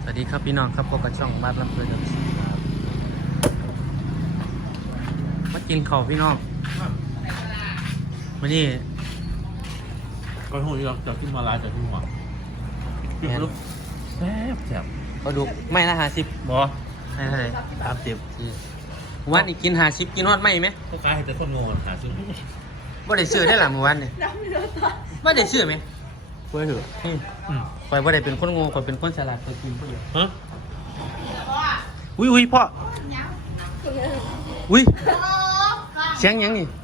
สวัสดีครับพี่น้องครับพบกับช่องบ้านรับเพื่อนครับมากินข้าวพี่น้องวันนี้ก็หูยจากขึ้นมาลายจากขึ้นหัวคือลูกแซ่บแซ่บปลาดุกไม่ละ50 บอไม่เท่าไหร่ 30 วันนี้กิน50กินฮอดไหมไหมพวกกายเห็นแต่คนโง่หาซื้อบ่ได้ซื้อได้หรอเมื่อวานนี่บ่ได้ซื้อไหมเพื่อเหรอข่อยบ่ได้เป็นคนโง่ข่อยเป็นคนฉลาดข่อยกินผู้เดียวฮะอุ้ยพ่ออุ้ยเสียงหยังนี่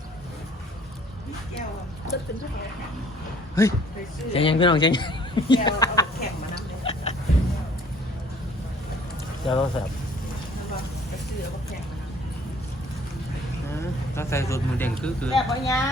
เฮ้ยเสียงหยังพี่น้องเสียงหยังเดี๋ยวเราแซ่บถ้าใส่สูตรหมูเด้งคือแบบบ่ยาว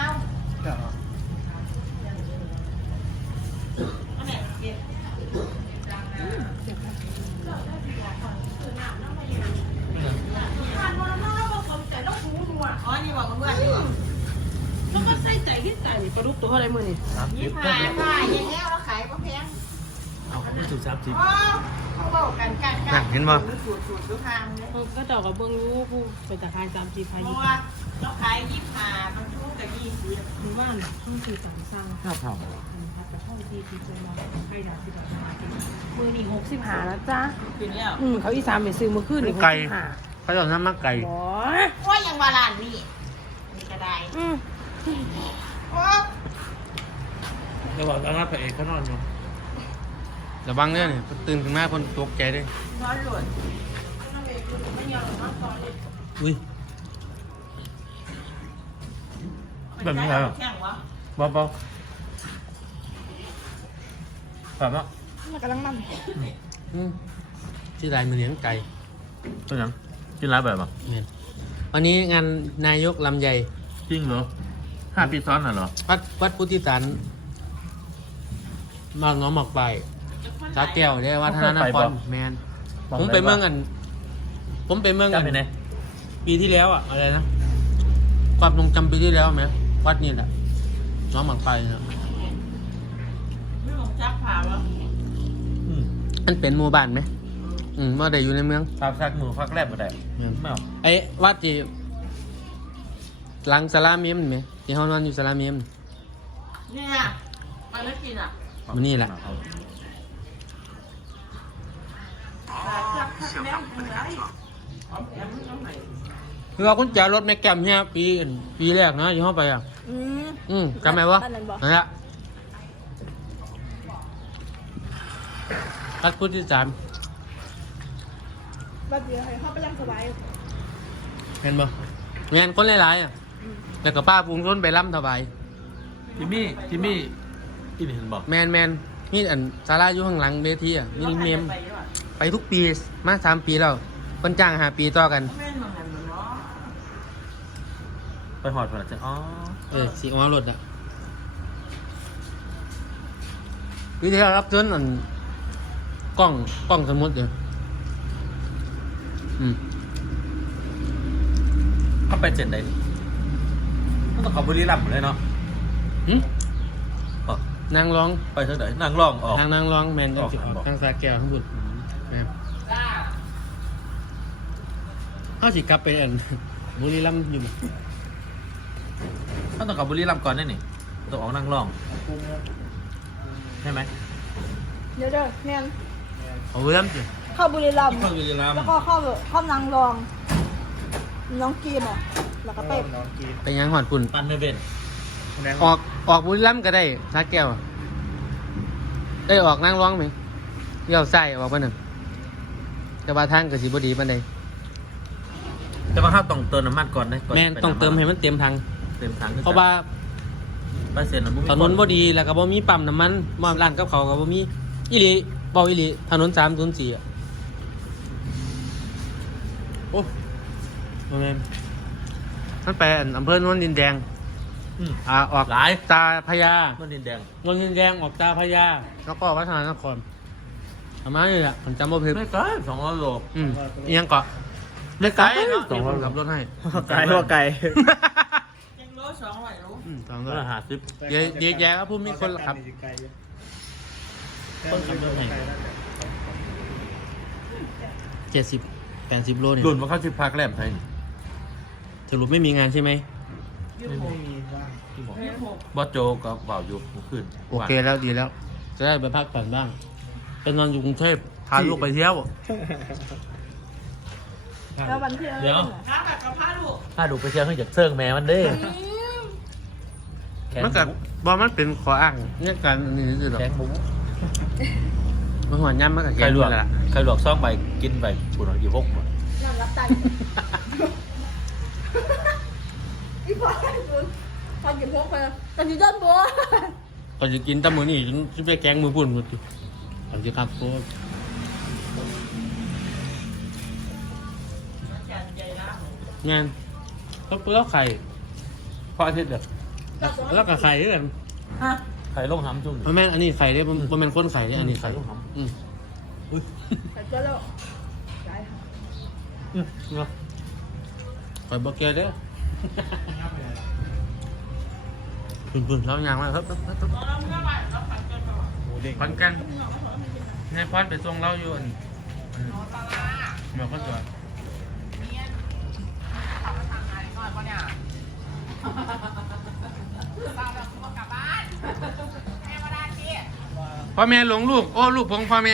อ๋อ นี่บอกเพื่อนๆนี่บอกแล้วก็ใส่ใจที่ใส่ปลาดุกตัวเท่าไรมือนี่ 25ค่ะยังแล้วเราขายบ่แพงเอาไม่ถูก30 อ๋อเขาบอกกันสูตรทุกทางเลยก็เจ้ากับเบิ้งรู้ผู้ไปจากทาง30 เพพายุราะว่าเราขาย25มันทุกกับ20 หรือว่าช่องสี่สามสร้างข้าวเผาครับแต่ช่องที่จะมาให้ดาวที่ดาวมามือนี่65แล้วจ้าขึ้นแล้วเขาอีสานไปซื้อมือขึ้นนี่ไก่ 65 เขาจะน้ำมักไก่บ่ว่ายังว่าร้านนี้นี่ก็ได้โอ้ระหว่างอาไปเอกเขานอนอยู่ระวังเนี่ยนี่ตื่นขึ้นมาคนตกใจด้วยนอนหลุดอุ้ยแบบนี้เหรอแข่งวะเบาแบบว่ามันกำลังมันที่ไรมือเลี้ยงไก่เป็นยังกินร้านแบบอ่ะเนี่ยวันนี้งานนายกลำใหญ่จริงเหรอ5 ปีซ้อนเหรอวัดพุทธิสารมากน้องหมอกไปสาแก้วได้วัฒนนครแมนผมไปเมืองกันปีที่แล้วอะอะไรนะความทรงจำปีที่แล้วไหมวัดนี่แหละน้องหมอกไปนะไม่ลงจักผ่าวะมันเป็นหมู่บ้านไหมเมื่อใดอยู่ในเมืองพักซักมือพักแรกมาได้ไม่เอาไอ้วัดที่หลังสาราเมียมไหมที่เขานอนอยู่สาราเมียมเนี่ยมันไม่กินอ่ะมันนี่แหละ คือเอากุญแจรถแม่แก้มเฮียปีแรกนะที่เข้าไปอ่ะจำไหมวะนั่นแหละพัดพุทธิสารแบบเดียวให้เขาไปยังสบายเห็นบ่งานคนหลายๆอ่ะแล้วก็ป้าปรุงร้นไปล่ำถวายจิมมี่ที่เห็นบอกแมนนี่อันศาลาอยู่ข้างหลังเวทีอ่ะมีเมมไปทุกปีมา3 ปีแล้วคนจ้าง5 ปีต่อกันแม่นเหมือนกันเนาะไปหอดผ่านจะอ๋อสีอ้อรถอ่ะวิธีรับเชิญอันกล้องสมมุติเดี๋ยวเข้าไปเจ็ดได้ต้องขับบุรีรัมย์เลยเนาะนางร้องไปเท่าไหร่นั่งร้องออกนางร้องแมนจังสิออออก กทางสาแก้วข้างบนแมนเขาสิกลับไปอัน บุรีรัมย์อยู่ต้องขับบุรีรัมย์ก่อนได้นี่ต้องออกนั่งร้องใช่ไหมเดี๋ยวแม่นเอาบุรีรัมย์สิเข้าบุรีรัมย์เข้าบุรีรัมย์แล้วก็เข้านางรองน้องกีมอ่ะแล้วก็ไปไปยังหอดปุ่นปันไม่เป็นออกบุรีรัมย์ก็ได้สาแก้วได้ออกนางร้องไหมเลี้ยวซ้ายออกไปหนึ่งแต่ว่าทางก็สิบ่ดีปานใดแต่ว่าข้าวต้องเติมน้ำมันก่อนนะก่แม่นต้องเติมให้มันเต็มถังเต็มถังเพราะว่าไปเสร็จแล้วถนนบ่ดีแล้วก็บ่มีปั๊มน้ำมันบ่ร้านกับเขาวก็บ่มีอีหลีบ่อีหลีถนน304อ่ะโอ้บ่แม่นมันไปอันอำเภอโนนดินแดงออกหลายตาพญาต้นดินแดงโนนดินแดงออกตาพญาแล้วก็วัฒนานครประมาณนี้แหละผมจำบ่ผิดไม่ไกล200 โลอีหยังเกาะเล็กไกลเนาะ200ขับรถให้ไกลว่าไกลยังโล200โล 250 เดี๋ยวแย่ก็พูดมีคนขับต้นขับรถไหน 70-80 โลเนี่ยรุ่นว่าเขาสิพักแรมไทยนี่สรุปไม่มีงานใช่ไหมไม่มีบ้างที่บอกบอสโจก็เบาอยู่เมื่อคืนโอเคแล้วดีแล้ว จะได้ไปพักผ่อนบ้างไปนอนอยู่กรุงเทพพาลูกไปเที่ยวแล้ววันที่เดี๋ยวข้าวแบบกระเพราลูกถ้าดูไปเชียร์ให้จากเซิงแม่มันเด้แข็งมันกับบอมันเป็นขออ้างเนี่ยการนี่คือหรอแข็งหมูมันหัวย่ำมันกับแกใครง ลวกนี่แหละใครลวกซ่องไปกินไปปุ่นหน่อยอยู่พกหมดนั่งรับตันอีพ่อคุณทำกินพวกไปแต่อยู่ด้านบนก่อนจะกินตะมือนี่จะไปแกงมือปุ่นหมดอยู่อันที่ครับโคตรงานแล้วไข่พออาทิตย์เดียวแล้วกับไข่ด้วยกันฮะไข่ลงหำจุ่มเพราะแม่นอันนี้ไข่เนี่ยมันเป็นคนไข่เนี่ยอันนี้ไข่ไข่ลูกหำอืมแต่ก็แล้วได้เนาะไข่บะเกียเด้อปุ่นๆแล้วยางมาครับหมูเด้งพันกันในพอนไปส่งเราอยู่อันเมื่อคนตัว พ่อแม่หลงลูก โอ้ลูกผมพ่อแม่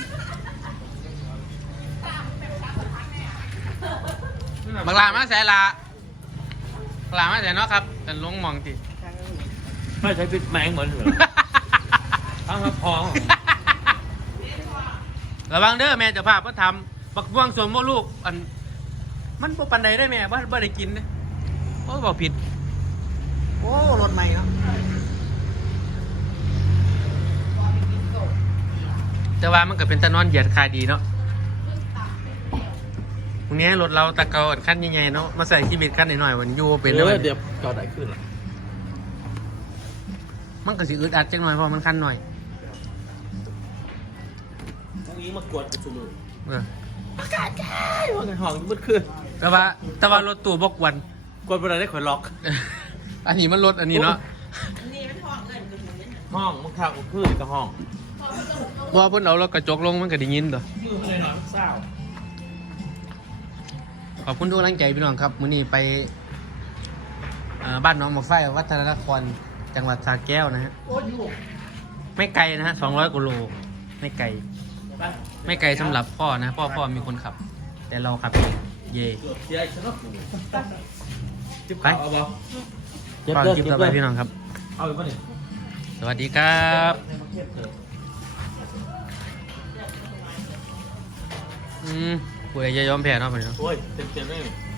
บักลามาแสลาบักลามาแสเนาะครับแต่หลงหมองติไม่ใช้พิษแมงเหมือนเหรอทั้งกระพองระวังเด้อแม่เจะพาพก็ทำบักม่วงสวนโมลูกอันมันบ่ปันใดได้แม่บ่ได้กินเด้โอ้บอกผิด โอ้รถใหม่เนาะแต่ว่ามันก็เป็นตะนอนเหยียดคาดีเนาะตรงนี้รถเราตะเกาอันขั้นใหญ่ๆเนาะมาใส่ชีวิตขั้นหน่อยๆวันนี้อยู่บ่เป็นเลยเดี๋ยวจอดไหนขึ้นล่ะมันก็สิอึดอัดจังหน่อยเพราะมันขั้นหน่อยพรุ่งนี้มากวดกุศลเออประกาศใช่ว่าไงห้องมืดขึ้นแต่ว่ารถตู้บอกวันกวดไปไหนได้ข่อยล็อกอันนี้มันรถอันนี้เนาะนี่มันทองเงินกันอยู่เนี่ยห้องมึงข้าวกูขึ้นกับห้องว่าเพิ่นเอารถกระจกลงมันก็ได้ยินตัวยืมเลยหน่อยเศร้าขอบคุณทุกกำลังใจพี่น้องครับมื้อนี้ไปบ้านหน้องหมอกไฟวัฒนนครจังหวัดสระแก้วนะฮะไม่ไกลนะฮะ200กิโลไม่ไกล ไม่ไกลสำหรับพ่อนะพ่อมีคนขับ แต่เราขับเองเย่เกือบเสียฉันก็กูจิ๊บไปเอาบ่ฟังคลิปต่อไปพี่น้องครับเอาอีกป่ะเนี่ยสวัสดีครับผู้ใดจะยอมแพ้เนาะพี่น้องโอ้ยเต็มๆเลย